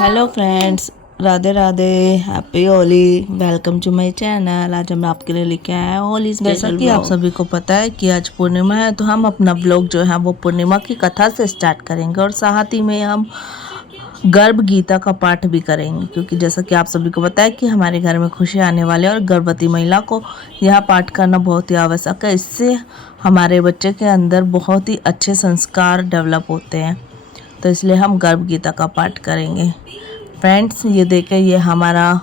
Hello friends, Radhe Radhe, happy Holi. Welcome to my channel. आज हम आपके लिए लेके आए हैं होली स्पेशल। जैसा कि आप सभी को पता है कि आज पूर्णिमा है, तो हम अपना ब्लॉग जो है वो पूर्णिमा की कथा से स्टार्ट करेंगे और साथ ही में हम गर्भ गीता का पाठ भी करेंगे, क्योंकि जैसा कि आप सभी को पता है कि हमारे घर में खुशी आने वाले और गर्भवती महिला को यह पाठ करना बहुत ही आवश्यक है। इससे हमारे बच्चे के अंदर बहुत ही अच्छे संस्कार डेवलप होते हैं, तो इसलिए हम गर्भ गीता का पाठ करेंगे। फ्रेंड्स, ये देखें, ये हमारा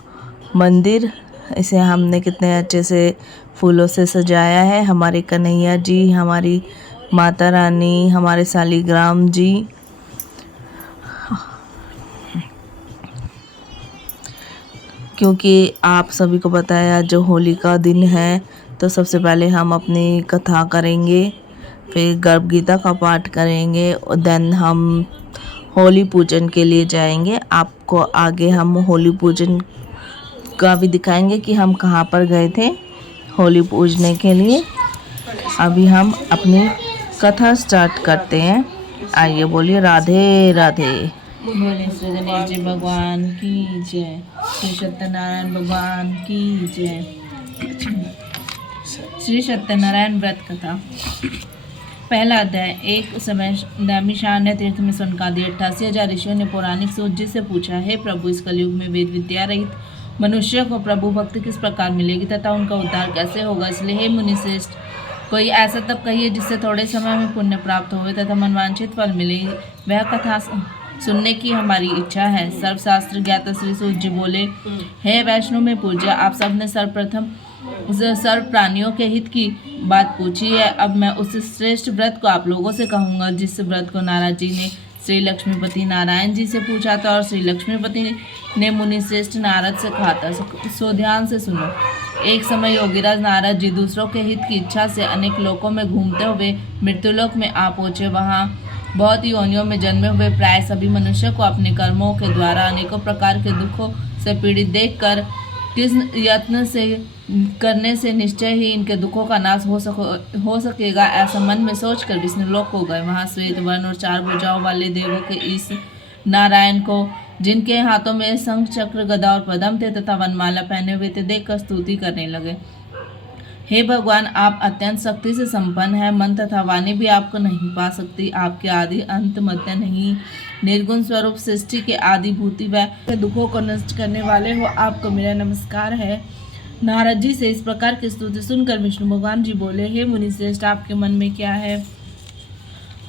मंदिर, इसे हमने कितने अच्छे से फूलों से सजाया है। हमारे कन्हैया जी, हमारी माता रानी, हमारे शालिग्राम जी। क्योंकि आप सभी को पता है आज जो होली का दिन है, तो सबसे पहले हम अपनी कथा करेंगे, फिर गर्भ गीता का पाठ करेंगे और देन हम होली पूजन के लिए जाएंगे। आपको आगे हम होली पूजन का भी दिखाएंगे कि हम कहाँ पर गए थे होली पूजने के लिए। अभी हम अपनी कथा स्टार्ट करते हैं। आइए, बोलिए राधे राधे। बोले श्री गणेश जी भगवान की जय, श्री सत्यनारायण भगवान की जय। श्री सत्यनारायण व्रत कथा। पहला अध्याय। एक समय नैमिषारण्य तीर्थ में सनकादि 88,000 ऋषियों ने पौराणिक सूत जी से पूछा, हे प्रभु, इस कलयुग में वेद विद्या रहित मनुष्य को प्रभु भक्ति किस प्रकार मिलेगी तथा उनका उद्धार कैसे होगा? इसलिए हे मुनि श्रेष्ठ, कोई ऐसा तप कहिए जिससे थोड़े समय में पुण्य प्राप्त हो तथा मनवांछित फल मिले। वह कथा सुनने की हमारी इच्छा है। सर्वशास्त्र ज्ञाता श्री सूत जी बोले, हे वैष्णव में पूज्य, आप सबने सर्वप्रथम सर्व प्राणियों के हित की बात पूछी है। अब मैं उस श्रेष्ठ व्रत को आप लोगों से कहूँगा जिस व्रत को नारद जी ने श्री लक्ष्मीपति नारायण जी से पूछा था और श्री लक्ष्मीपति ने मुनि श्रेष्ठ नारद से कहा था। सो ध्यान से सुनो। एक समय योगीराज नारद जी दूसरों के हित की इच्छा से अनेक लोकों में घूमते हुए मृत्युलोक में आ पहुँचे। वहाँ बहुत ही योनियों में जन्मे हुए प्राय सभी मनुष्य को अपने कर्मों के द्वारा अनेकों प्रकार के दुखों से पीड़ित देखकर किस यत्न से करने से निश्चय ही इनके दुखों का नाश हो सकेगा, ऐसा मन में सोचकर विष्णुलोक को गए। वहाँ श्वेत वर्ण और 4 भुजाओं वाले देवों के इस नारायण को, जिनके हाथों में शंख चक्र गदा और पद्म थे तथा वनमाला पहने हुए थे, देखकर स्तुति करने लगे। हे भगवान, आप अत्यंत शक्ति से संपन्न हैं। मन तथा वाणी भी आपको नहीं पा सकती। आपके आदि अंत मध्य नहीं, निर्गुण स्वरूप सृष्टि के आदि भूति व दुखों को नष्ट करने वाले हो, आपको मेरा नमस्कार है। नारद जी से इस प्रकार की स्तुति सुनकर विष्णु भगवान जी बोले, हे मुनि श्रेष्ठ, आपके मन में क्या है?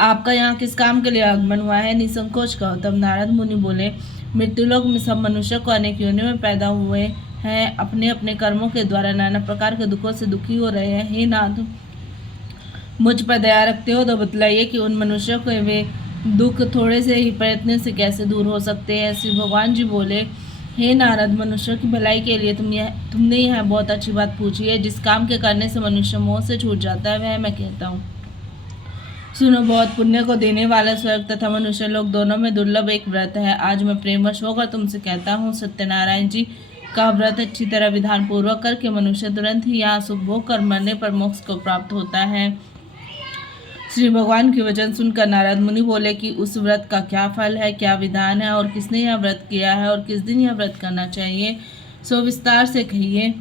आपका यहाँ किस काम के लिए आगमन हुआ है? निसंकोच कहो। तब नारद मुनि बोले, मृत्युलोक में सब मनुष्य को अनेक योनियों में पैदा हुए हैं, अपने अपने कर्मों के द्वारा नाना प्रकार के दुखों से दुखी हो रहे हैं। हे नाथ, मुझ पर दया रखते हो तो बतलाइए कि उन मनुष्यों के वे दुख थोड़े से ही प्रयत्न से कैसे दूर हो सकते हैं? श्री भगवान जी बोले, हे नारद, मनुष्यों की भलाई के लिए तुमने यह बहुत अच्छी बात पूछी है। जिस काम के करने से मनुष्य मोह से छूट जाता है वह मैं कहता हूँ। सुनो, बहुत पुण्य को देने वाला स्वर्ग तथा मनुष्य लोग दोनों में दुर्लभ एक व्रत है। आज मैं प्रेमवश होकर तुमसे कहता हूँ, सत्यनारायण जी का व्रत अच्छी तरह विधान पूर्वक करके मनुष्य तुरंत ही यहाँ सुख भोग कर मरने पर मोक्ष को प्राप्त होता है। श्री भगवान के वचन सुनकर नारद मुनि बोले कि उस व्रत का क्या फल है, क्या विधान है और किसने यह व्रत किया है और किस दिन यह व्रत करना चाहिए, सो विस्तार से कहिए।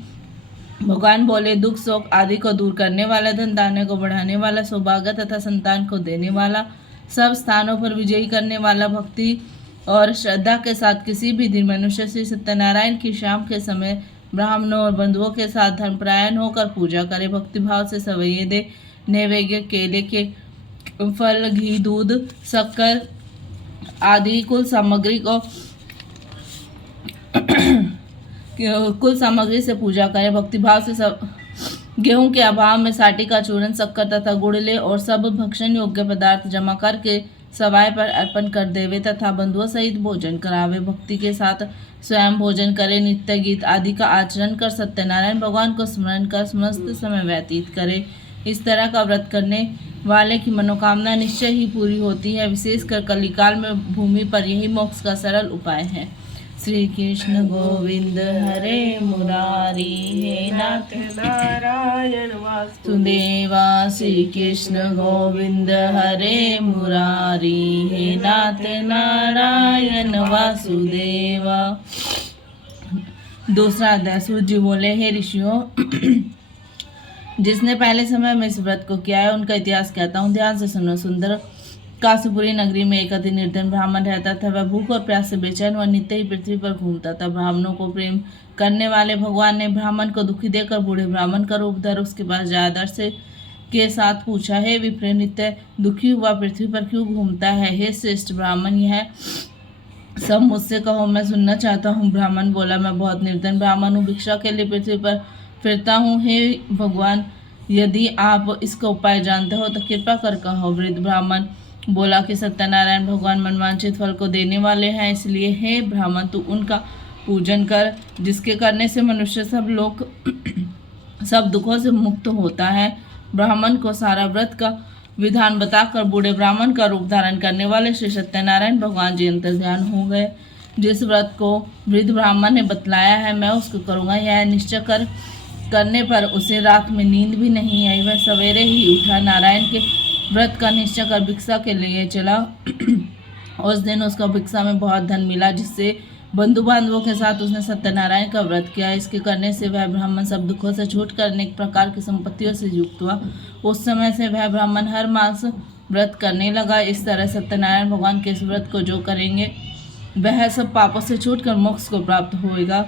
भगवान बोले, दुख शोक आदि को दूर करने वाला, धन धान्य को बढ़ाने वाला, सौभाग्य तथा संतान को देने वाला, सब स्थानों पर विजयी करने वाला, भक्ति और श्रद्धा के साथ किसी भी दिन मनुष्य श्री सत्यनारायण की शाम के समय ब्राह्मणों और बंधुओं के साथ धर्मपरायण होकर पूजा करे, भक्तिभाव से सवैये दे, नैवेद्य केले के फल, घी, दूध, शक्कर आदि कुल सामग्री से पूजा करें, भक्तिभाव से सब गेहूं के अभाव में साटी का चूर्ण, शक्कर तथा गुड़ ले और सब भक्षण योग्य पदार्थ जमा करके सवाय पर अर्पण कर देवे तथा बंधुओं सहित भोजन करावे। भक्ति के साथ स्वयं भोजन करे, नित्य गीत आदि का आचरण कर सत्यनारायण भगवान को स्मरण कर समस्त समय व्यतीत करे। इस तरह का व्रत करने वाले की मनोकामना निश्चय ही पूरी होती है। विशेषकर कलिकाल में भूमि पर यही मोक्ष का सरल उपाय है। श्री कृष्ण गोविंद हरे मुरारी, हे नाथ नारायण वासुदेवा। श्री कृष्ण गोविंद हरे मुरारी, हे नाथ नारायण वासुदेवा। दूसरा अध्याय। सूत जी बोले, हे ऋषियों, जिसने पहले समय में इस व्रत को किया है उनका इतिहास कहता हूँ, ध्यान से सुनो। सुंदर काशीपुरी नगरी में एक अति निर्धन ब्राह्मण रहता था। वह भूख और प्यास से बेचैन व नित्य ही पृथ्वी पर घूमता था। ब्राह्मणों को प्रेम करने वाले भगवान ने ब्राह्मण को दुखी देकर बूढ़े ब्राह्मण का रूप धर उसके पास जाया। दर्श के साथ पूछा, हे विप्र, नित्य दुखी हुआ पृथ्वी पर क्यों घूमता है? हे श्रेष्ठ ब्राह्मण, यह सब मुझसे कहो, मैं सुनना चाहता हूँ। ब्राह्मण बोला, मैं बहुत निर्धन ब्राह्मण हूँ, भिक्षा के लिए पृथ्वी पर फिरता हूँ। हे भगवान, यदि आप इसका उपाय जानते हो तो कृपा कर कहो। वृद्ध ब्राह्मण बोला कि सत्यनारायण भगवान मनवांछित फल को देने वाले हैं, इसलिए हे ब्राह्मण, तू उनका पूजन कर, जिसके करने से मनुष्य सब दुखों से मुक्त होता है। ब्राह्मण को सारा व्रत का विधान बताकर बूढ़े ब्राह्मण का रूप धारण करने वाले श्री सत्यनारायण भगवान जी अंतर्ध्यान हो गए। जिस व्रत को वृद्ध ब्राह्मण ने बतलाया है मैं उसको करूँगा, यह निश्चय करने पर उसे रात में नींद भी नहीं आई। वह सवेरे ही उठा, नारायण के व्रत का निश्चय कर भिक्षा के लिए चला। उस दिन उसको भिक्षा में बहुत धन मिला, जिससे बंधु बांधवों के साथ उसने सत्यनारायण का व्रत किया। इसके करने से वह ब्राह्मण सब दुखों से छूटकर अनेक प्रकार की संपत्तियों से युक्त हुआ। उस समय से वह ब्राह्मण हर मास व्रत करने लगा। इस तरह सत्यनारायण भगवान के इस व्रत को जो करेंगे वह सब पापों से छूटकर मोक्ष को प्राप्त होएगा।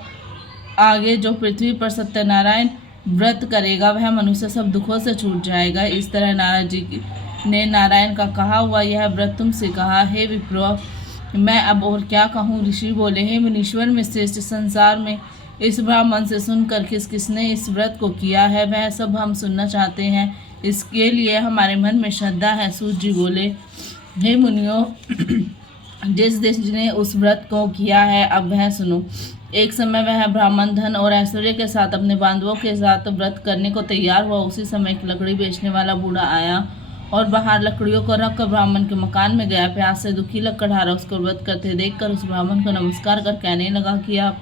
आगे जो पृथ्वी पर सत्यनारायण व्रत करेगा वह मनुष्य सब दुखों से छूट जाएगा। इस तरह नारद जी ने नारायण का कहा हुआ यह व्रत तुमसे कहा। हे विप्रो, मैं अब और क्या कहूँ? ऋषि बोले, हे मुनीश्वर में श्रेष्ठ, संसार में इस ब्राह्मण से सुनकर किसने इस व्रत को किया है वह सब हम सुनना चाहते हैं, इसके लिए हमारे मन में श्रद्धा है। सूत जी बोले, हे मुनियों, जिसने उस व्रत को किया है अब वह सुनो। एक समय वह ब्राह्मण धन और ऐश्वर्य के साथ अपने बांधवों के साथ व्रत करने को तैयार हुआ। उसी समय एक लकड़ी बेचने वाला बूढ़ा आया और बाहर लकड़ियों को रखकर ब्राह्मण के मकान में गया। प्यास से दुखी लकड़हारा उसको व्रत करते देखकर उस ब्राह्मण को नमस्कार कर कहने लगा कि आप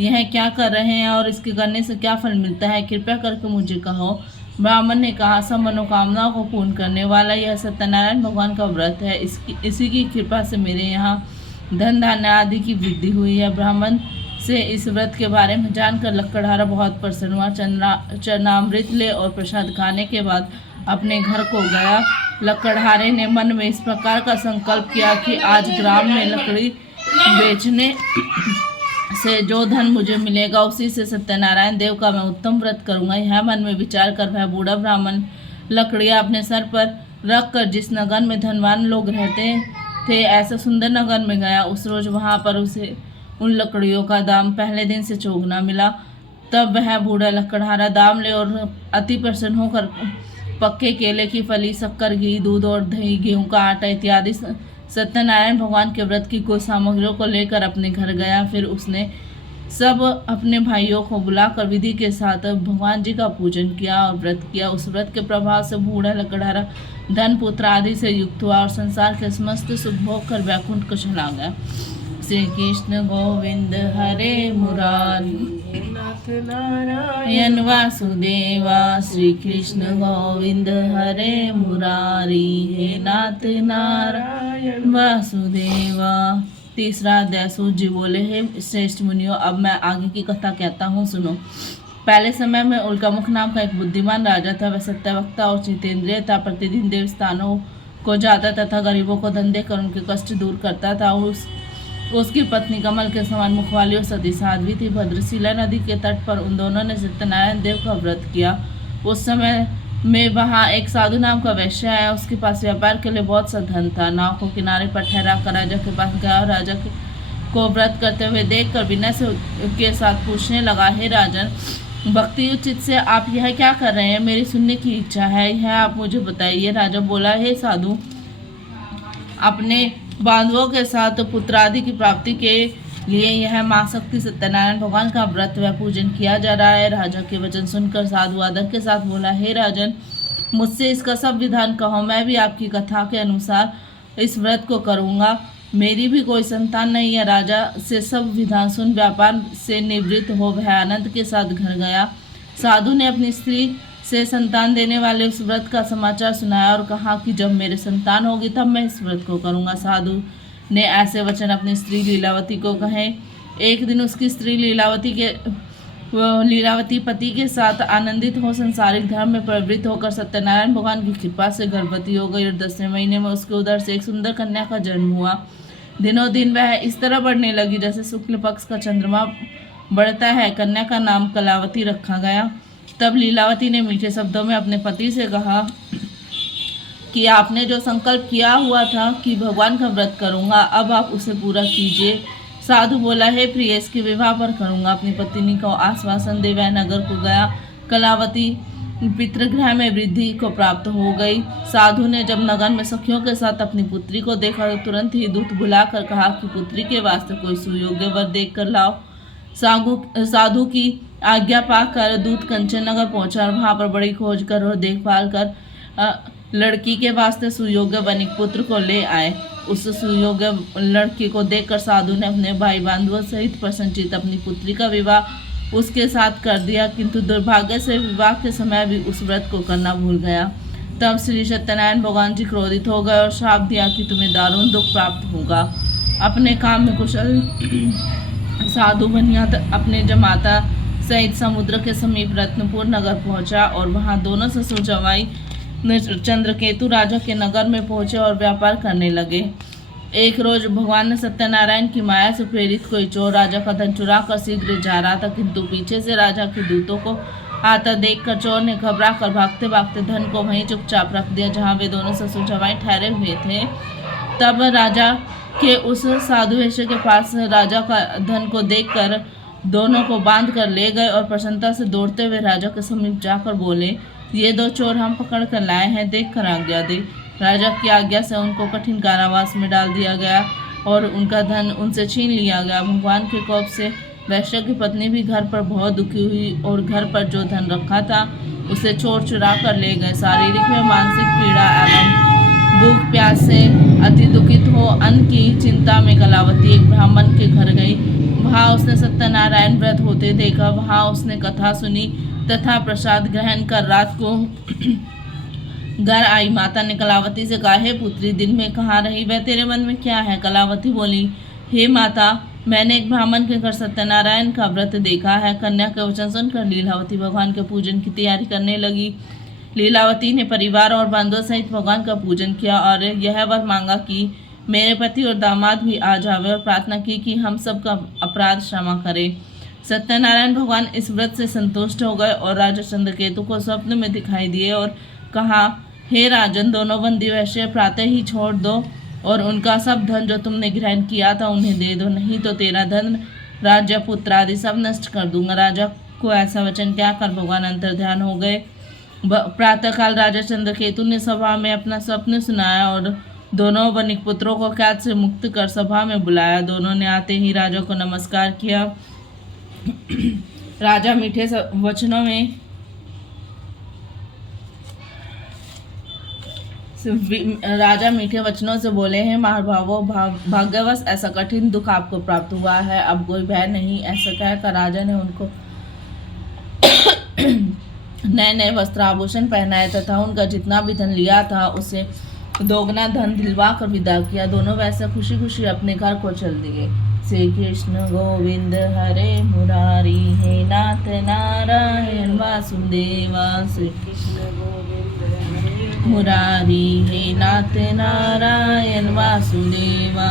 यह क्या कर रहे हैं और इसके करने से क्या फल मिलता है, कृपया करके मुझे कहो। ब्राह्मण ने कहा, सब मनोकामनाओं को पूर्ण करने वाला यह सत्यनारायण भगवान का व्रत है। इसी की कृपा से मेरे यहाँ धन धान्य आदि की वृद्धि हुई है। ब्राह्मण से इस व्रत के बारे में जानकर लकड़हारा बहुत प्रसन्न हुआ। चरणामृत ले और प्रसाद खाने के बाद अपने घर को गया। लकड़हारे ने मन में इस प्रकार का संकल्प किया कि आज ग्राम में लकड़ी बेचने से जो धन मुझे मिलेगा उसी से सत्यनारायण देव का मैं उत्तम व्रत करूंगा। यह मन में विचार कर वह बूढ़ा ब्राह्मण लकड़ियां अपने सर पर रख कर जिस नगर में धनवान लोग रहते थे ऐसे सुंदर नगर में गया। उस रोज वहां पर उसे उन लकड़ियों का दाम पहले दिन से चौगुना मिला। तब वह बूढ़ा लकड़हारा दाम ले और अति प्रसन्न होकर पक्के केले की फली, शक्कर, घी, दूध और दही, गेहूं का आटा इत्यादि सत्यनारायण भगवान के व्रत की कुछ सामग्रियों को लेकर अपने घर गया। फिर उसने सब अपने भाइयों को बुलाकर विधि के साथ भगवान जी का पूजन किया और व्रत किया। उस व्रत के प्रभाव से बूढ़ा लकड़हारा धन, पुत्र आदि से युक्त हुआ और संसार के समस्त सुख भोग कर वैकुंठ को चला गया। श्री कृष्ण गोविंद हरे मुरारी, नाथ नारायण यन वासुदेवा। श्री कृष्ण गोविंद हरे मुरारी, हे नाथ नारायण वासुदेवा। तीसरा अध्याय। सूत जी बोले, हे श्रेष्ठ मुनियों, अब मैं आगे की कथा कहता हूँ, सुनो। पहले समय में उल्कामुख नाम का एक बुद्धिमान राजा था। वह सत्यवक्ता और जितेंद्रिय था। प्रतिदिन देव स्थानों को जाता तथा गरीबों को धन देकर उनके कष्ट दूर करता था। उसकी पत्नी कमल के समान मुख वाली और सती साध्वी थी। भद्रशिला नदी के तट पर उन दोनों ने सत्यनारायण देव का व्रत किया। उस समय में वहाँ एक साधु नाम का वैश्य आया। उसके पास व्यापार के लिए बहुत सा धन था। नाव को किनारे पर ठहरा कर राजा के पास गया और राजा को व्रत करते हुए देखकर विनय के साथ पूछने लगा, हे राजन, भक्ति उचित से आप यह क्या कर रहे हैं? मेरी सुनने की इच्छा है, यह आप मुझे बताइए। राजा बोला, हे साधु, अपने बांधवों के साथ पुत्र आदि की प्राप्ति के लिए यह मां शक्ति सत्यनारायण भगवान का व्रत व पूजन किया जा रहा है। राजा के वचन सुनकर साधु आदर के साथ बोला, हे राजन, मुझसे इसका सब विधान कहो, मैं भी आपकी कथा के अनुसार इस व्रत को करूंगा। मेरी भी कोई संतान नहीं है। राजा से सब विधान सुन व्यापार से निवृत्त हो वह आनंद के साथ घर गया। साधु ने अपनी स्त्री से संतान देने वाले उस व्रत का समाचार सुनाया और कहा कि जब मेरे संतान होगी तब मैं इस व्रत को करूँगा। साधु ने ऐसे वचन अपनी स्त्री लीलावती को कहे। एक दिन उसकी स्त्री लीलावती पति के साथ आनंदित हो संसारिक धर्म में प्रवृत्त होकर सत्यनारायण भगवान की कृपा से गर्भवती हो गई और 10वें महीने में उसके उदर से एक सुंदर कन्या का जन्म हुआ। दिनों दिन वह इस तरह बढ़ने लगी जैसे शुक्ल पक्ष का चंद्रमा बढ़ता है। कन्या का नाम कलावती रखा गया। तब लीलावती ने मीठे शब्दों में अपने पति से कहा कि आपने जो संकल्प किया हुआ था कि भगवान का व्रत करूंगा, अब आप उसे पूरा कीजिए। साधु बोला, हे प्रिय, इसके विवाह पर करूंगा। अपनी पत्नी को आश्वासन दे वह नगर को गया। कलावती पितृगृह में वृद्धि को प्राप्त हो गई। साधु ने जब नगर में सखियों के साथ अपनी पुत्री को देखा तो तुरंत ही दूत बुलाकर कहा कि पुत्री के वास्ते कोई सुयोग्य वर देख कर लाओ। साधु की आज्ञा पाकर दूत कंचन नगर पहुंचा और वहां पर बड़ी खोज कर और देखभाल कर लड़की के वास्ते सुयोग्य वनिक पुत्र को ले आए। उस सुयोग्य लड़की को देखकर साधु ने अपने भाई बंधुओं सहित प्रसन्नचित्त अपनी पुत्री का विवाह उसके साथ कर दिया, किंतु दुर्भाग्य से विवाह के समय भी उस व्रत को करना भूल गया। तब श्री सत्यनारायण भगवान जी क्रोधित हो गए और श्राप दिया कि तुम्हें दारुण दुख प्राप्त होगा। अपने काम में कुशल साधु बनिया अपने जमाता सहित समुद्र के समीप रत्नपुर नगर पहुंचा और वहां दोनों ससुर जवाई चंद्रकेतु राजा के नगर में पहुंचे और व्यापार करने लगे। एक रोज भगवान ने सत्यनारायण की माया से प्रेरित कोई चोर राजा का धन चुरा कर शीघ्र जा रहा था, किंतु पीछे से राजा के दूतों को आता देखकर चोर ने घबरा कर भागते भागते धन को वहीं चुपचाप रख दिया जहां वे दोनों ससुर जवाई ठहरे हुए थे। तब राजा के उस साधु वेश्या के पास राजा का धन को देखकर दोनों को बांध कर ले गए और प्रसन्नता से दौड़ते हुए राजा के समीप जाकर बोले, ये दो चोर हम पकड़ कर लाए हैं, देख कर आज्ञा दे। राजा की आज्ञा से उनको कठिन कारावास में डाल दिया गया और उनका धन उनसे छीन लिया गया। भगवान के कोप से वैश्य की पत्नी भी घर पर बहुत दुखी हुई और घर पर जो धन रखा था उसे चोर चुरा कर ले गए। शारीरिक व मानसिक पीड़ा एवं भूख प्यास से अति दुखित हो अन्न की चिंता में कलावती एक ब्राह्मण के घर गई। वहाँ उसने सत्यनारायण व्रत होते देखा। वहाँ उसने कथा सुनी तथा प्रसाद ग्रहण कर रात को घर आई। माता ने कलावती से कहा, हे पुत्री, दिन में कहाँ रही, वह तेरे मन में क्या है? कलावती बोली, हे माता, मैंने एक ब्राह्मण के घर सत्यनारायण का व्रत देखा है। कन्या के वचन सुनकर लीलावती भगवान के पूजन की तैयारी करने लगी। लीलावती ने परिवार और बांधवों सहित भगवान का पूजन किया और यह वर मांगा कि मेरे पति और दामाद भी आ जावे और प्रार्थना की कि हम सबका अपराध क्षमा करे। सत्यनारायण भगवान इस व्रत से संतुष्ट हो गए और राजा चंद्रकेतु को स्वप्न में दिखाई दिए और कहा, हे राजन, दोनों बंदी वैश्य प्रातः ही छोड़ दो और उनका सब धन जो तुमने ग्रहण किया था उन्हें दे दो, नहीं तो तेरा धन, राज्य, पुत्र आदि सब नष्ट कर दूंगा। राजा को ऐसा वचन कहकर भगवान अंतर्ध्यान हो गए। प्रातःकाल राजा चंद्रकेतु ने सभा में अपना स्वप्न सुनाया और दोनों वनिक पुत्रों को कैद से मुक्त कर सभा में बुलाया। दोनों ने आते ही राजा को नमस्कार किया। राजा मीठे वचनों में से बोले, हैं महाभावो, भाग्यवश ऐसा कठिन दुख आपको प्राप्त हुआ है, अब कोई भय नहीं। ऐसा कहकर राजा ने उनको नए नए वस्त्र आभूषण पहनाए तथा उनका जितना भी धन लिया था उसे दोगुना धन दिलवा कर विदा किया। दोनों वैसे खुशी खुशी अपने घर को चल दिए। श्री कृष्ण गोविंद हरे मुरारी, हे नाथ नारायण वासुदेवा। श्री कृष्ण गोविंद मुरारी, हे नाथ नारायण वासुदेवा।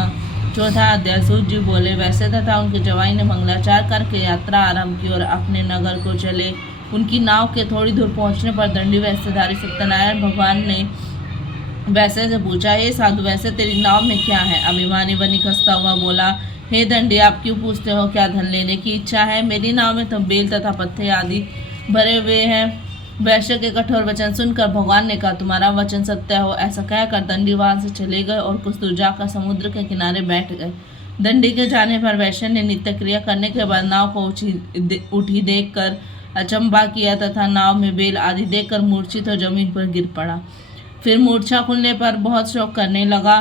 चौथा अध्याय। सूत जी बोले, वैसे तथा उनके जवाई ने मंगलाचार करके यात्रा आरंभ की और अपने नगर को चले। उनकी नाव के थोड़ी दूर पहुंचने पर दंडी वैश्यधारी सत्यनारायण भगवान ने वैसे से पूछा, हे साधु, वैसे तेरी नाव में क्या है? अभिमानी वनिक हंसता हुआ बोला, हे दंडी, आप क्यों पूछते हो? क्या धन लेने की इच्छा है? मेरी नाव में तो बेल तथा पत्ते आदि भरे हुए हैं। वैश्य के कठोर वचन सुनकर भगवान ने कहा, तुम्हारा वचन सत्य हो। ऐसा कहकर दंडी वहां से चले गए और कुछ दूर जाकर समुद्र के किनारे बैठ गए। दंडी के जाने पर वैश्य ने नित्य क्रिया करने के बाद नाव को उठी देखकर अचंभा किया तथा नाव में बेल आदि देखकर मूर्छित हो जमीन पर गिर पड़ा। फिर मूर्छा खुलने पर बहुत शोक करने लगा।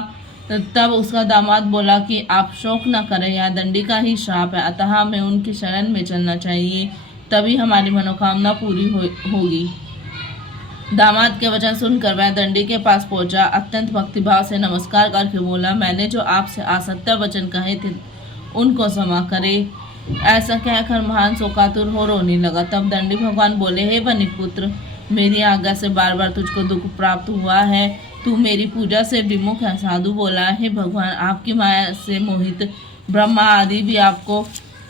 तब उसका दामाद बोला कि आप शोक न करें, यह दंडी का ही श्राप है, अतः हमें उनकी शरण में चलना चाहिए, तभी हमारी मनोकामना पूरी होगी। दामाद के वचन सुनकर वह दंडी के पास पहुंचा, अत्यंत भक्तिभाव से नमस्कार करके बोला, मैंने जो आपसे असत्य वचन कहे थे उनको क्षमा करे। ऐसा कहकर महान शोकातुर हो रोने लगा। तब दंडी भगवान बोले, हे वनिपुत्र, मेरी आज्ञा से बार बार तुझको दुख प्राप्त हुआ है, तू मेरी पूजा से विमुख है। साधु बोला, हे भगवान, आपकी माया से मोहित ब्रह्मा आदि भी आपको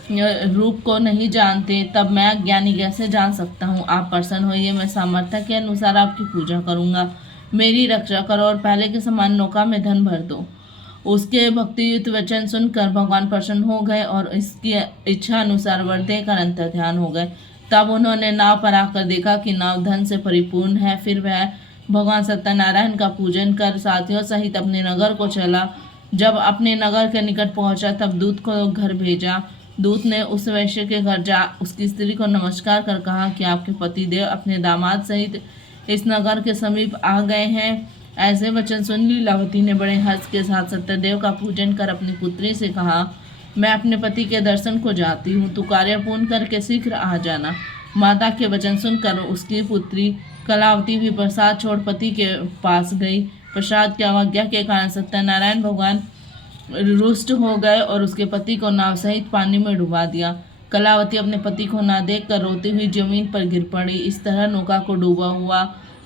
रूप को नहीं जानते, तब मैं ज्ञानी कैसे जान सकता हूँ। आप प्रसन्न होइए, मैं सामर्थ्य के अनुसार आपकी पूजा करूँगा, मेरी रक्षा करो और पहले के समान नौका में धन भर दो। उसके भक्तियुक्त वचन सुनकर भगवान प्रसन्न हो गए और इसकी इच्छा अनुसार वर देकर अंतर ध्यान हो गए। तब उन्होंने नाव पर आकर देखा कि नाव धन से परिपूर्ण है। फिर वह भगवान सत्यनारायण का पूजन कर साथियों सहित अपने नगर को चला। जब अपने नगर के निकट पहुंचा तब दूत को घर भेजा। दूत ने उस वैश्य के घर जा उसकी स्त्री को नमस्कार कर कहा कि आपके पतिदेव अपने दामाद सहित इस नगर के समीप आ गए हैं। ऐसे वचन सुन लीलावती ने बड़े हर्ष के साथ सत्यदेव का पूजन कर अपनी पुत्री से कहा, मैं अपने पति के दर्शन को जाती हूँ, तू कार्य पूर्ण करके शीघ्र आ जाना। माता के वचन सुनकर उसकी पुत्री कलावती भी प्रसाद छोड़ पति के पास गई। प्रसाद की अवज्ञा के कारण सत्यनारायण भगवान रुष्ट हो गए और उसके पति को नाव सहित पानी में डुबा दिया। कलावती अपने पति को ना देखकर रोती हुई जमीन पर गिर पड़ी। इस तरह नौका को डूबा हुआ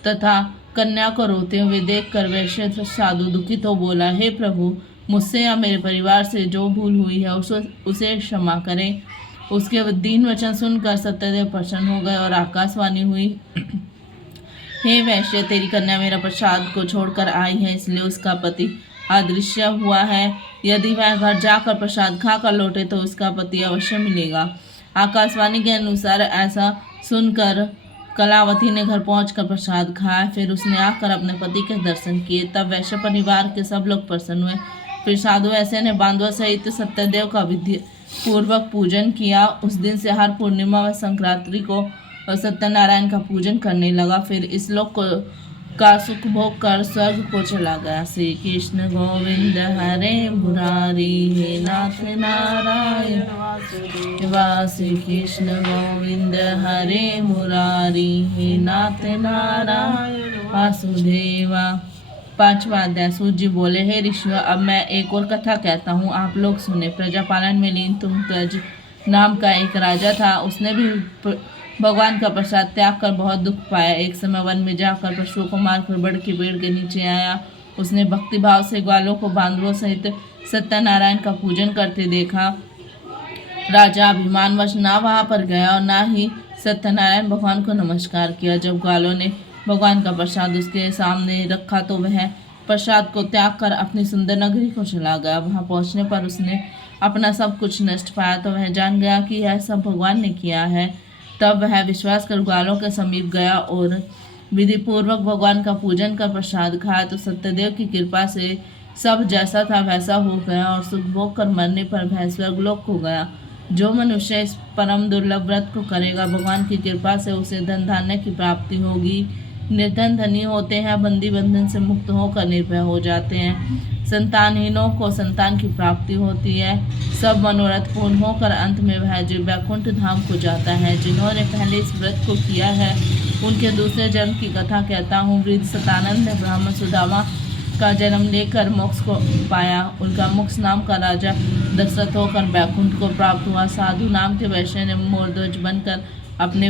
तथा कन्या को रोते हुए देखकर वैश्य साधु दुखित हो बोला, हे प्रभु, मुझसे या मेरे परिवार से जो भूल हुई है उसे क्षमा करें। उसके दीन वचन सुनकर सत्यदेव प्रसन्न हो गए और आकाशवाणी हुई, हे वैश्य, तेरी कन्या मेरा प्रसाद को छोड़कर आई है, इसलिए उसका पति अदृश्य हुआ है। यदि वह घर जाकर प्रसाद खाकर लौटे तो उसका पति अवश्य मिलेगा। आकाशवाणी के अनुसार ऐसा सुनकर कलावती ने घर पहुंचकर प्रसाद खाया। फिर उसने आकर अपने पति के दर्शन किए। तब वैश्य परिवार के सब लोग प्रसन्न हुए। फिर साधु ऐसे ने बांधव सहित सत्यदेव का विधि पूर्वक पूजन किया। उस दिन से हर पूर्णिमा व संक्रांति को सत्यनारायण का पूजन करने लगा। फिर इस लोक का सुख भोग कर स्वर्ग को चला गया। श्री कृष्ण गोविंद हरे मुरारी, हे नाथ नारायण श्री कृष्ण गोविंद हरे मुरारी, हे नाथ नारायण वासुदेवा। 5वां अध्याय। सूत जी बोले, हे ऋषियों, अब मैं एक और कथा कहता हूँ, आप लोग सुने। प्रजापालन में लीन तुंगज नाम का एक राजा था। उसने भी भगवान का प्रसाद त्याग कर बहुत दुख पाया। एक समय वन में जाकर पशुओं को मारकर बड़ के पेड़ के नीचे आया। उसने भक्तिभाव से ग्वालों को बांधवों सहित सत्यनारायण का पूजन करते देखा। राजा अभिमानवश ना वहाँ पर गया और ना ही सत्यनारायण भगवान को नमस्कार किया। जब ग्वालों ने भगवान का प्रसाद उसके सामने रखा तो वह प्रसाद को त्याग कर अपनी सुंदर नगरी को चला गया। वहाँ पहुँचने पर उसने अपना सब कुछ नष्ट पाया तो वह जान गया कि यह सब भगवान ने किया है। तब वह विश्वास कर ग्वालों के समीप गया और विधि पूर्वक भगवान का पूजन कर प्रसाद खाया तो सत्यदेव की कृपा से सब जैसा था वैसा हो गया और सुख भोग कर मरने पर वह स्वर्गलोक हो गया। जो मनुष्य इस परम दुर्लभ व्रत को करेगा, भगवान की कृपा से उसे धन धान्य की प्राप्ति होगी। निर्धन धनी होते हैं, बंदी बंधन से मुक्त होकर निर्भय हो जाते हैं। संतानहीनों को संतान की प्राप्ति होती है। सब मनोरथ पूर्ण होकर अंत में वह जीव वैकुंठ धाम को जाता है। जिन्होंने पहले इस व्रत को किया है उनके दूसरे जन्म की कथा कहता हूँ। वृद्ध सतानंद ने ब्राह्मण सुदामा का जन्म लेकर मोक्ष को पाया। उनका मोक्ष नाम का राजा दशरथ होकर वैकुंठ को प्राप्त हुआ। साधु नाम के वैश्य ने मोरध्वज बनकर अपने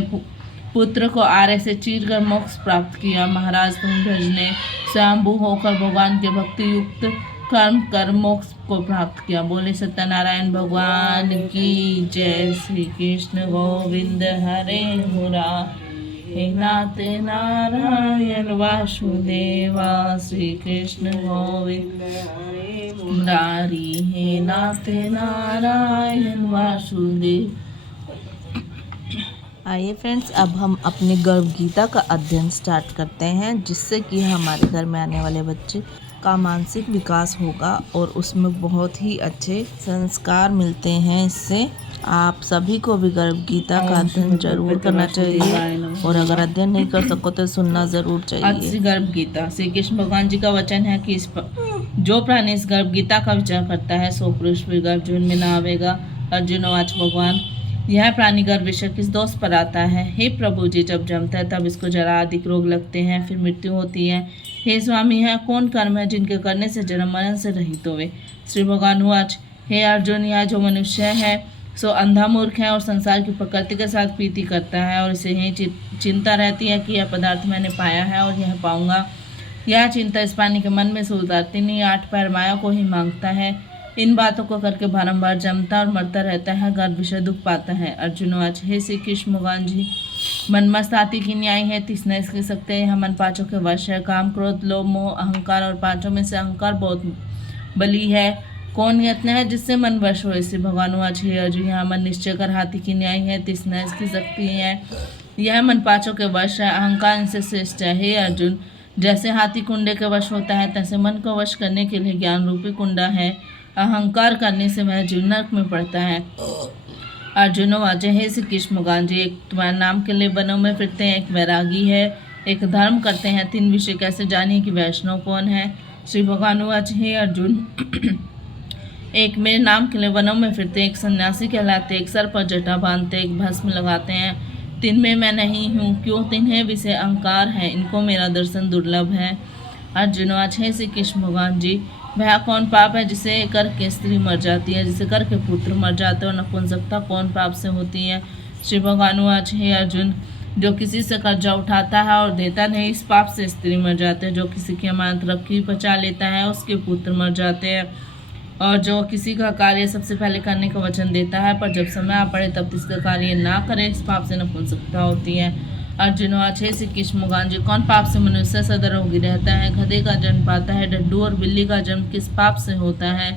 पुत्र को आरे से चीरकर मोक्ष प्राप्त किया। महाराज तुंगध्वज ने स्वयंभू होकर भगवान के भक्ति युक्त कर्म कर मोक्ष को प्राप्त किया। बोले सत्यनारायण भगवान की जय। श्री कृष्ण गोविंद हरे मुरारी, हे नाथ नारायण वासुदेवा। श्री कृष्ण गोविंद हरे मुरारी, हे नाथ नारायण वासुदेव। आइए फ्रेंड्स, अब हम अपनी गर्भ गीता का अध्ययन स्टार्ट करते हैं, जिससे कि हमारे घर में आने वाले बच्चे का मानसिक विकास होगा और उसमें बहुत ही अच्छे संस्कार मिलते हैं। इससे आप सभी को भी गर्भ गीता का अध्ययन जरूर करना चाहिए और अगर अध्ययन नहीं कर सको तो सुनना जरूर चाहिए। आज श्री गर्भ गीता। श्री कृष्ण भगवान जी का वचन है कि इस जो प्राणी इस गर्भ गीता का विचार करता है सो पुरुष भी गर्भ जीवन में न आवेगा। अर्जुनोवाच भगवान, यह प्राणी गर्भ विषय किस दोष पर आता है? हे प्रभु जी, जब जमता है तब इसको जरा अधिक रोग लगते हैं, फिर मृत्यु होती है। हे स्वामी, यह कौन कर्म है जिनके करने से जन्म मरण से रहित होवे? श्री भगवान वाच, हे अर्जुन, यह जो मनुष्य है सो अंधा मूर्ख है और संसार की प्रकृति के साथ प्रीति करता है और इसे यही चिंता रहती है कि यह पदार्थ मैंने पाया है और यह पाऊंगा। यह चिंता इस प्राणी के मन में से उतारती नहीं, 8 पैर माया को ही मांगता है। इन बातों को करके बारंबार जमता और मरता रहता है, गर्भ विषय दुख पाता है। अर्जुनवाच, हे श्री कृष्ण भगवान जी, मन मस्त हाथी की न्याय है, तीसना इसकी सकते हैं। यह मन पांचों के वश है, काम क्रोध लोभ मोह अहंकार, और पांचों में से अहंकार बहुत बली है। कौन यत्न है जिससे मन वश हो? इसे भगवान वाच, हे अर्जुन, यह मन निश्चय कर हाथी की न्याय है, तीसना इसकी शक्ति है। यह मन पांचों के वश है, अहंकार इनसे श्रेष्ठ है। हे अर्जुन, जैसे हाथी कुंडे के वश होता है तैसे मन को वश करने के लिए ज्ञान रूपी कुंडा है। अहंकार करने से वह जीव नरक में पड़ता है। अर्जुनवाच, हे श्री कृष्ण भगवान जी, एक तुम्हारे नाम के लिए वनों में फिरते हैं, एक वैरागी है, एक धर्म करते हैं, 3 विषय कैसे जानिए कि वैष्णव कौन है? श्री भगवान वाच, हे अर्जुन, एक मेरे नाम के लिए वनों में फिरते, एक सन्यासी कहलाते, एक सर पर जटा बांधते, एक भस्म लगाते हैं। 3 में मैं नहीं हूँ, क्यों? 3 विषय अहंकार है, इनको मेरा दर्शन दुर्लभ है। अर्जुनवाच, हे श्री कृष्ण भगवान जी, वह कौन पाप है जिसे करके स्त्री मर जाती है, जिसे करके पुत्र मर जाते हैं, और नपुंसकता कौन पाप से होती है? श्री भगवान वाच, हे अर्जुन, जो किसी से कर्जा उठाता है और देता नहीं, इस पाप से स्त्री मर जाते हैं। जो किसी की अमानत रखी बचा लेता है, उसके पुत्र मर जाते हैं। और जो किसी का कार्य सबसे पहले करने का वचन देता है पर जब समय आ पड़े तब इसका कार्य ना करे, इस पाप से नपुंसकता होती है। अर्जुनवाच, हे श्री कृष्ण भगवान जी, कौन पाप से मनुष्य सदा रोगी रहता है, गधे का जन्म पाता है, डड्डू और बिल्ली का जन्म किस पाप से होता है?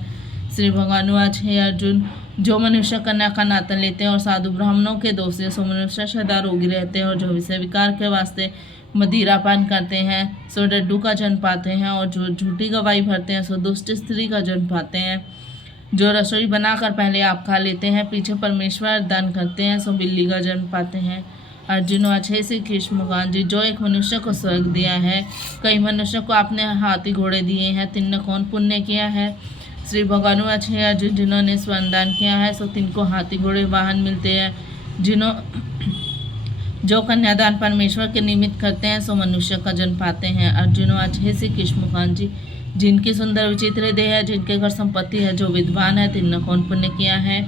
श्री भगवानुवाच, हे अर्जुन, जो मनुष्य कन्या का नाता लेते हैं और साधु ब्राह्मणों के दोष से सो मनुष्य सदा रोगी रहते हैं, और जो विषय विकार के वास्ते मदिरापान करते हैं सो डड्डू का जन्म पाते हैं, और जो झूठी गवाही भरते हैं सो दुष्ट स्त्री का जन्म पाते हैं। जो रसोई बनाकर पहले आप खा लेते हैं, पीछे परमेश्वर दान करते हैं, सो बिल्ली का जन्म पाते हैं। अर्जुनवाच, हे श्री कृष्ण भगवान जी, जो एक मनुष्य को स्वर्ग दिया है, कई मनुष्य को आपने हाथी घोड़े दिए हैं, 3 ने कौन पुण्य किया है? श्री भगवानुवाच, हे अर्जुन, जिन्होंने स्वर्ण दान किया है सो 3 को हाथी घोड़े वाहन मिलते हैं। जो कन्यादान परमेश्वर के निमित्त करते हैं सो मनुष्य का जन्म पाते हैं। अर्जुनवाच, हे श्री कृष्ण भगवान जी, जिनकी सुंदर विचित्र देह है, जिनके घर संपत्ति है, जो विद्वान है, 3 ने कौन पुण्य किया है?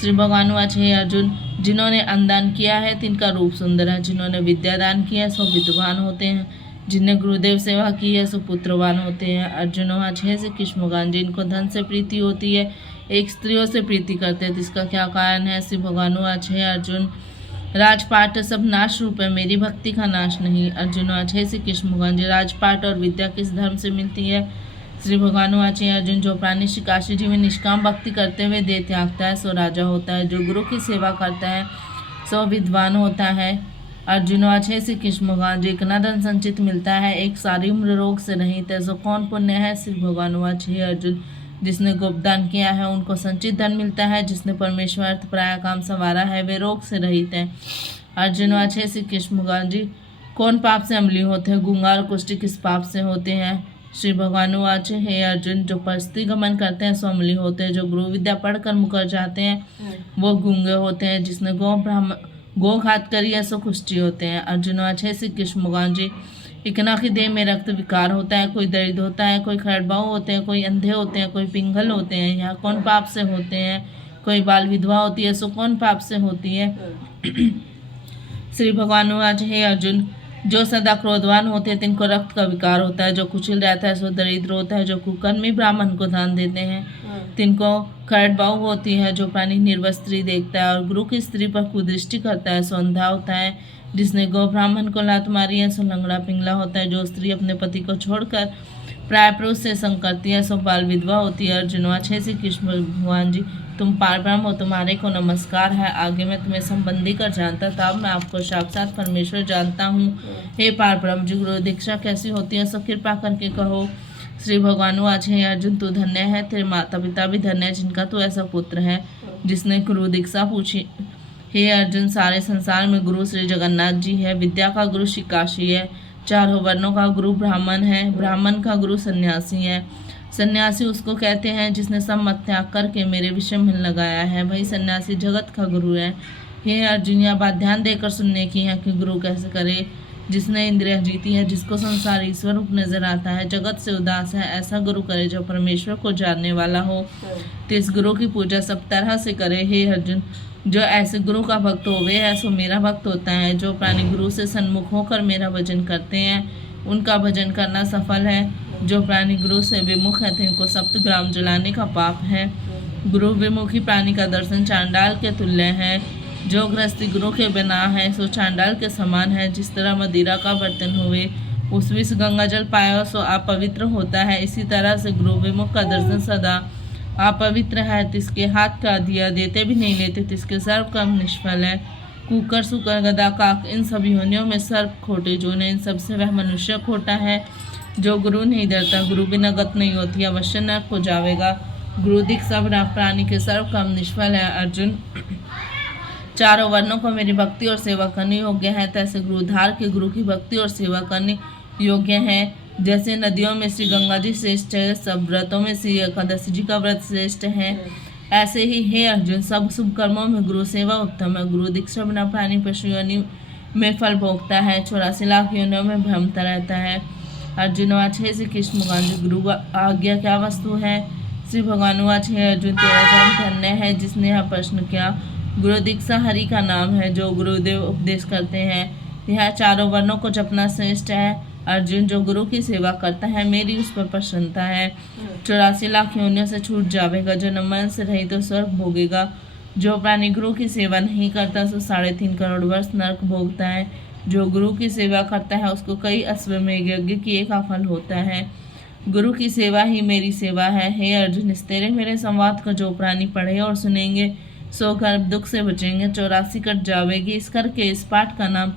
श्री भगवानुवाच, हे अर्जुन, जिन्होंने अन्नदान किया है तिनका रूप सुंदर है, जिन्होंने विद्यादान किया है सो विद्वान होते हैं, जिनने गुरुदेव सेवा की है सो पुत्रवान होते हैं। अर्जुनवाच, हे श्री कृष्ण भगवान जी, इनको धन से प्रीति होती है, एक स्त्रियों से प्रीति करते हैं, इसका क्या कारण है? श्री भगवानुवाच, हे अर्जुन, राजपाट सब नाश रूप है, मेरी भक्ति का नाश नहीं। अर्जुनवाच, हे श्री कृष्ण भगवान जी, राजपाट और विद्या किस धर्म से मिलती है? श्री भगवानुवाच, हे अर्जुन, जो प्राणी श्री काशी जी में निष्काम भक्ति करते हुए देह त्यागता है सो राजा होता है, जो गुरु की सेवा करता है सो विद्वान होता है। अर्जुनवाच, हे श्री कृष्ण भगवान जी, इतना धन संचित मिलता है, एक सारी उम्र रोग से रहित है, सो कौन पुण्य है? श्री भगवानुवाच, हे अर्जुन, जिसने गोपदान किया है उनको संचित धन मिलता है, जिसने परमेश्वर अर्थ पराया काम संवारा है वे रोग से रहित है। अर्जुनवाच, हे श्री कृष्ण भगवान जी, कौन पाप से अम्लीय होते हैं, गूंगा और कुष्ठ किस पाप से होते हैं? श्री भगवानुवाच, हे अर्जुन, जो परस्त्री गमन करते हैं सो अम्लीय होते हैं, जो गुरु विद्या पढ़कर मुकर जाते हैं वो गूंगे होते हैं, जिसने गो घात करी है सो कुष्ठी होते हैं। अर्जुनवाच, हे श्री कृष्ण भगवान जी, इकना की देह में रक्त विकार होता है, कोई दरिद्र होता है, कोई खड़बाऊ होते हैं, कोई अंधे होते हैं, कोई पिंगल होते हैं, यह कौन पाप से होते हैं? कोई बाल विधवा होती है सो कौन पाप से होती है? श्री भगवानुवाच, हे अर्जुन, जो सदा क्रोधवान होते हैं तिनको रक्त का विकार होता है, जो कुचिल रहता है सो दरिद्र होता है, जो कुकर्मी ब्राह्मण को दान देते हैं तिनको खड़बाऊ होती है, जो प्राणी निर्वस्त्री देखता है और गुरु की स्त्री पर कुदृष्टि करता है सो अंधा होता है, जिसने गौ ब्राह्मण को लात मारी है सो लंगड़ा पिंगला होता है, जो स्त्री अपने पति को छोड़कर प्राय पुरुष से संग करती है सो बाल विधवा होती है। अर्जुनवाच, हे श्री कृष्ण भगवान जी, तुम पारब्रह्म हो, तुम्हारे को नमस्कार है, आगे मैं तुम्हें संबंधी कर जानता था, अब मैं आपको साक्षात परमेश्वर जानता हूँ। हे पारब्रह्म जी, गुरु दीक्षा कैसी होती है सब कृपा करके कहो। श्री भगवानुवाच, हे अर्जुन, तू धन्य है, तेरे माता पिता भी धन्य है, जिनका तू ऐसा पुत्र है जिसने गुरु दीक्षा पूछी। हे अर्जुन, सारे संसार में गुरु श्री जगन्नाथ जी है, विद्या का गुरु श्री काशी है, 4 वर्णों का गुरु ब्राह्मण है, ब्राह्मण का गुरु सन्यासी है, सन्यासी उसको कहते हैं जिसने सब मत त्याग करके मेरे विषय में लगाया है, वही सन्यासी जगत का गुरु है। हे अर्जुन, यह बात ध्यान देकर सुनने की है कि गुरु कैसे करे। जिसने इंद्रियां जीती है, जिसको संसार ईश्वर रूप नजर आता है, जगत से उदास है, ऐसा गुरु करे जो परमेश्वर को जानने वाला हो। तो इस गुरु की पूजा सब तरह से करे। हे अर्जुन, जो ऐसे गुरु का भक्त होवे है सो मेरा भक्त होता है। जो प्राणी गुरु से सन्मुख होकर मेरा भजन करते हैं उनका भजन करना सफल है। जो प्राणी गुरु से विमुख है तिनको 7 ग्राम जलाने का पाप है। गुरु विमुखी प्राणी का दर्शन चांडाल के तुल्य है। जो गृहस्थी गुरु के बिना है सो चांडाल के समान है। जिस तरह मदिरा का बर्तन हुए उस विष गंगा जल पाया सो अपवित्र होता है, इसी तरह से गुरु विमुख का दर्शन सदा अपवित्र है। तिसके हाथ का दिया देते भी नहीं लेते, तिसके सर्व कर्म निष्फल है। कुकर सुकर गदा काक इन सभी योनियों में सर्प खोटे जो ने, इन सबसे वह मनुष्य खोटा है। जो गुरु नहीं डरता, गुरु बिना गत नहीं होती, अवश्य नरक हो जाएगा। गुरु दिख सब प्राणी के सर्व कर्म निष्फल है। अर्जुन, चारों वर्णों को मेरी भक्ति और सेवा करनी योग्य है, तैसे गुरुधार के गुरु की भक्ति और सेवा करनी योग्य है। जैसे नदियों में श्री गंगा जी श्रेष्ठ है, सब व्रतों में श्री एकादशी जी का व्रत श्रेष्ठ है, ऐसे ही हे अर्जुन सब शुभ कर्मों में गुरु सेवा उत्तम है। गुरु दीक्षा बिना प्राणी पशु योनि में फल भोगता है, 84 लाख योनियों में भ्रमता रहता है। अर्जुन वाच, हे श्री कृष्ण भगवान जी, गुरु आज्ञा क्या वस्तु है? श्री भगवान वाच, हे अर्जुन, तेरा जन्म धन्य है जिसने यह प्रश्न किया। गुरु दीक्षा हरि का नाम है जो गुरुदेव उपदेश करते हैं। यह चारों वर्णों को जपना श्रेष्ठ है। अर्जुन, जो गुरु की सेवा करता है मेरी उस पर प्रसन्नता है। 84 लाख योनियों से छूट जाएगा, जो नमन से रही तो स्वर्ग भोगेगा। जो प्राणी गुरु की सेवा नहीं करता सो 3.5 करोड़ वर्ष नरक भोगता है। जो गुरु की सेवा करता है उसको कई अश्वमेध यज्ञ किए का फल होता है। गुरु की सेवा ही मेरी सेवा है। हे अर्जुन, इस तेरे मेरे संवाद को जो प्राणी पढ़े और सुनेंगे सो गर्भ दुख से बचेंगे, 84 कट जावेगी। इस करके इस पाठ का नाम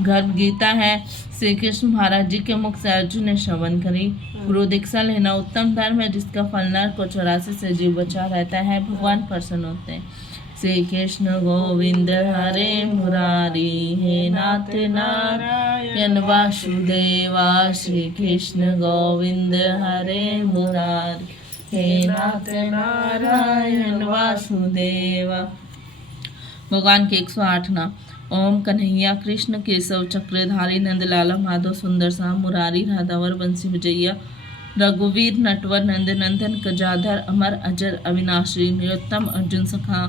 गर्भ गीता है। श्री कृष्ण महाराज जी के मुख से अर्जुन ने श्रवण करी। गुरु दीक्षा लेना उत्तम धर्म है जिसका फल नरक को 84 से जीव बचा रहता है, भगवान प्रसन्न होते हैं। श्री कृष्ण गोविंद हरे मुरारी, हे नाथ नारायण वासुदेवा। श्री कृष्ण गोविंद हरे मुरारी, हे नाथ नारायण वासुदेवा। भगवान के 108 नाम। ओम कन्हैया कृष्ण केशव चक्रधारी नंदलाला माधव सुंदर श्याम मुरारी राधावर बंसी विजया रघुवीर नटवर नंद नंदन गजाधर अमर अजर अविनाशी निरुत्तम अर्जुन सखा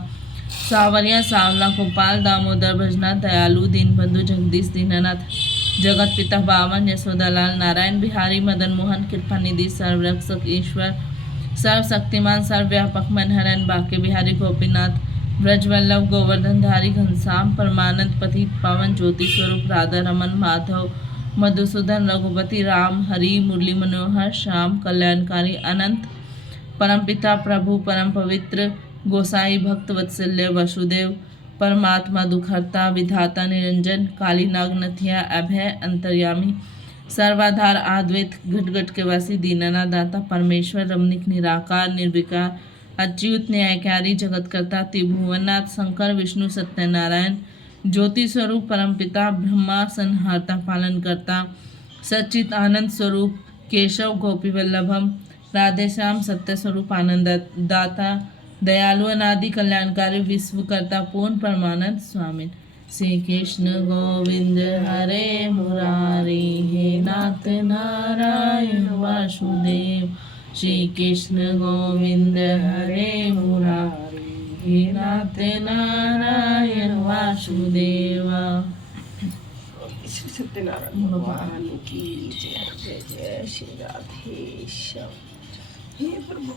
सावरिया सावला गोपाल दामोदर भजनाथ दयालु दीनबंधु जगदीश दीननाथ जगत पिता बावन यशोदालाल नारायण बिहारी मदन मोहन कृपा निधि सर्वरक्षक ईश्वर सर्वशक्तिमान सर्वव्यापक मनहरन बाके बिहारी गोपीनाथ ब्रजवल्लभ गोवर्धनधारी घनश्याम परमानंद पतित पावन ज्योति स्वरूप राधा रमन माधव मधुसूदन रघुपति राम हरि मुरली मनोहर श्याम कल्याणकारी अनंत परमपिता प्रभु परम पवित्र गोसाई भक्त वत्सल्य वसुदेव परमात्मा दुखहर्ता विधाता निरंजन काली नागनथिया अभय अंतर्यामी सर्वाधार आद्वैत घट घट के वासी दीनानाथ दाता परमेश्वर रमणिक निराकार निर्विकार अच्युत न्यायकारी जगतकर्ता त्रिभुवननाथ शंकर विष्णु सत्यनारायण ज्योति स्वरूप परमपिता ब्रह्मा संहारता पालन करता सच्चित आनंद स्वरूप केशव गोपी वल्लभम राधे श्याम सत्य स्वरूप आनंद दाता दयालु अनादि कल्याणकारी विश्वकर्ता पूर्ण परमानंद स्वामी। श्री कृष्ण गोविंद हरे मुरारी, हे नाथ नारायण वासुदेव। श्री कृष्ण गोविंद हरे मुरारी, हे नाथ नारायण वासुदेवा। श्री सत्यनारायण भगवान की जय। जय जय श्री राधेश्याम। हे प्रभु।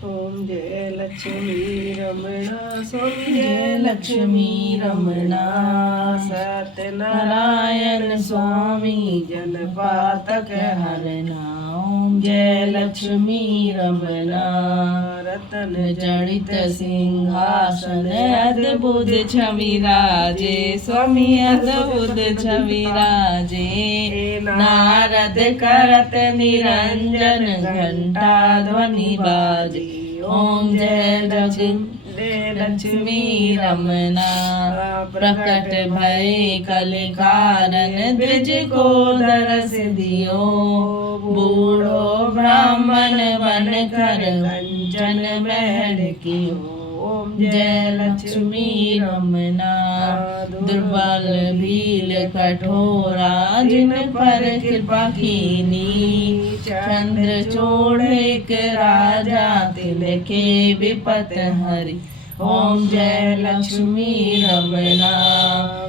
ओम जय लक्ष्मी रमणा स्वामी जय लक्ष्मी रमणा सत्यनारायण स्वामी जन पातक हरना। ओम जय लक्ष्मी रमणा रतन जड़ित सिंहासन अद्भुत छवि राजे स्वामी अद्भुत छवि राजे। नारद करत निरंजन घंटा ध्वनि बाजे। ओम जय लक्ष्मी रमना। प्रकट भय कल कारण द्विज को दरस दियो, बूढ़ो ब्राह्मण बन कर कंचन महल कियो। जय लक्ष्मी रमना। दुर्बल भील कठोरा जिन पर कृपा कीनी, चंद्र चोड़ एक राजा तिनके विपत हरि। ओम जय लक्ष्मी रमना।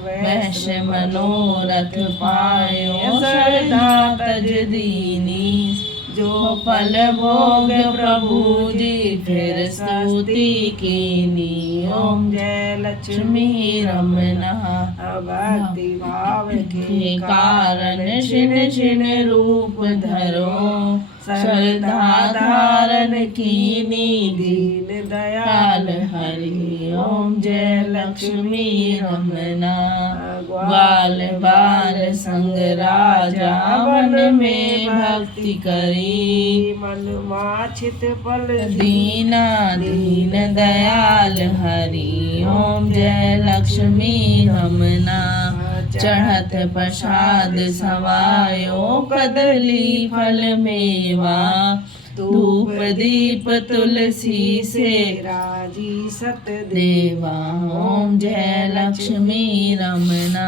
वैश्य मनोरथ पायो श्रद्धा तज दीनी, जो फल भोग प्रभु जी फिर स्तुति कीनी। ओम जय लक्ष्मी रमना। भक्ति भाव के कारण छिन छिन रूप धरो, श्रद्धा धारण कीनी दीन दयाल हरि। ओम जय लक्ष्मी रमना। ग्वाल बाल संग राजा वन में भक्ति करी, मन माछित पल दीना दीन दयाल हरि। ओम जय लक्ष्मी रमना। चढ़त प्रसाद सवायो कदली फल मेवा, धूप दीप तुलसी से राजी सत देवा। ओम जय लक्ष्मी रमना।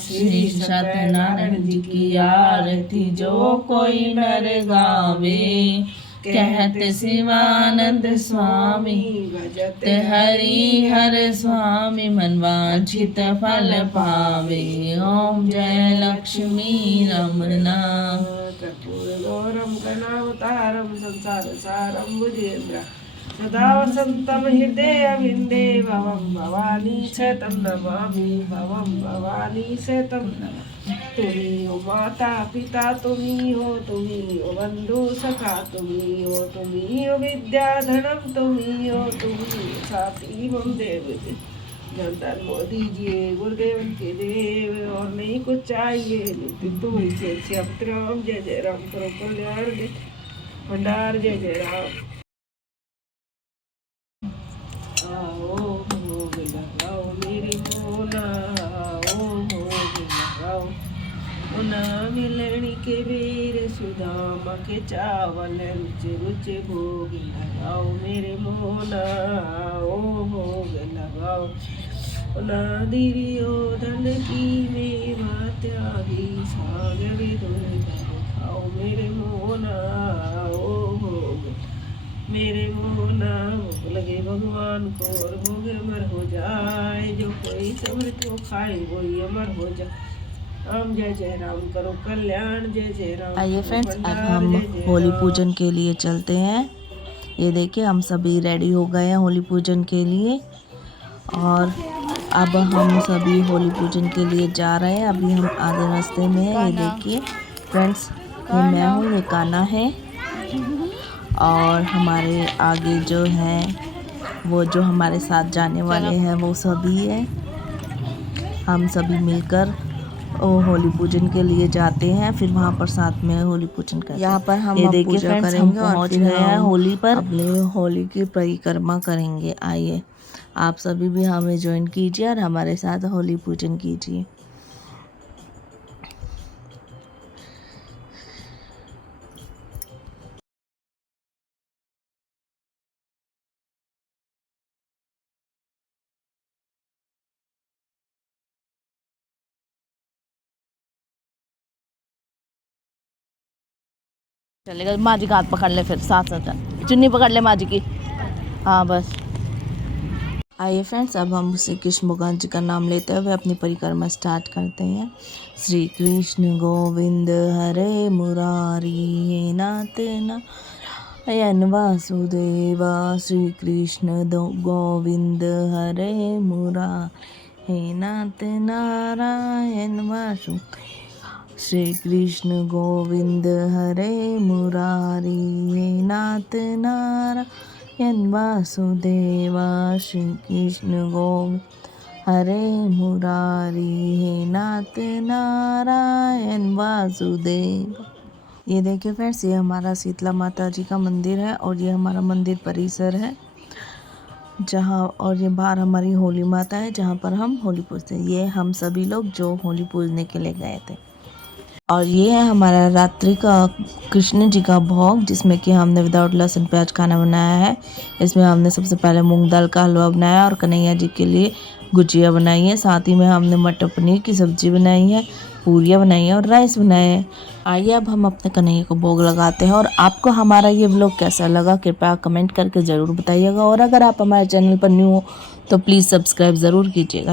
श्री सत्यनारायण जी की आरती जो कोई नर गावे, कहत शिवानंद स्वामी भजत हरि हर स्वामी, मन वांछित फल पावे। ओम जय लक्ष्मी रमना। कर्पूर गौरम कनावतारम संसार सारम भुजेन्द्र, सदा वसंतम हृदय विंदे भवम भवानी शतम नमामि। भवम भवानी शतम नमामि। तुम्ही हो माता पिता, तुम्ही हो बंधु सखा, तुम्ही हो विद्या धनम, तुम्ही हो साथी मम देव। धन मोह दीजिए गुरुदेव के देव, और नहीं कुछ चाहिए नित्य तुमसे श्याम राम। जय जय राम करो कल्याण भंडार। जय जय राम। आओ भोग लगाओ मेरी मोना, आओ भोग लगाओ। उना मिलनी के वीर सुदामा के चावल, रुचे रुचे भोग लगाओ मेरे मोना, आओ भोग लगाओ। उना दियो धन की मेवा त्यागी, सागर खाओ मेरे मोना, आओ भोग मेरे मोना। भोग लगे भगवान को और भोग अमर हो जाए, जो कोई समृत को खाए वही अमर हो जाए। राम जय जय राम करो कल्याण। जय जय राम। आइए फ्रेंड्स, अब हम होली पूजन के लिए चलते हैं। ये देखिए हम सभी रेडी हो गए हैं होली पूजन के लिए, और अब हम सभी होली पूजन के लिए जा रहे हैं। अभी हम आधे रास्ते में हैं। ये देखिए फ्रेंड्स, ये मैं हूँ, ये कान्हा है, और हमारे आगे जो है वो जो हमारे साथ जाने वाले हैं वो सभी है। हम सभी मिलकर होली पूजन के लिए जाते हैं, फिर वहाँ पर साथ में होली पूजन करते हैं। यहाँ पर हम ये देखिए फ्रेंड्स, हम पहुँच गए हैं होली पर, अपने होली की परिक्रमा करेंगे। आइए आप सभी भी हमें ज्वाइन कीजिए और हमारे साथ होली पूजन कीजिए। चलेगा, माँ जी का हाथ पकड़ ले, फिर साथ साथ चुन्नी पकड़ ले माँ जी की। हाँ बस। आइए फ्रेंड्स, अब हम श्री कृष्ण भगवान जी का नाम लेते हुए अपनी परिक्रमा स्टार्ट करते हैं। श्री कृष्ण गोविंद हरे मुरारी, हे नाथ नारायण वासुदेवा। श्री कृष्ण गोविंद हरे मुरारी, हे नाथ नारायण वासुदेवा। श्री कृष्ण गोविंद हरे मुरारी, हे नाथ नारायण वासुदेवा। श्री कृष्ण गोविंद हरे मुरारी, हे नाथ नारायण वासुदेवा। ये देखिए फ्रेंड्स, ये हमारा शीतला माता जी का मंदिर है, और ये हमारा मंदिर परिसर है जहाँ, और ये बाहर हमारी होली माता है जहाँ पर हम होली पूजते हैं। ये हम सभी लोग जो होली पूजने के लिए गए थे। और ये है हमारा रात्रि का कृष्ण जी का भोग, जिसमें कि हमने विदाउट लहसुन प्याज खाना बनाया है। इसमें हमने सबसे पहले मूंग दाल का हलवा बनाया और कन्हैया जी के लिए गुजिया बनाई है। साथ ही में हमने मटर पनीर की सब्जी बनाई है, पूरियाँ बनाई हैं और राइस बनाए हैं। आइए अब हम अपने कन्हैया को भोग लगाते हैं। और आपको हमारा ये व्लॉग कैसा लगा कृपया कमेंट करके ज़रूर बताइएगा। और अगर आप हमारे चैनल पर न्यू हो तो प्लीज़ सब्सक्राइब ज़रूर कीजिएगा।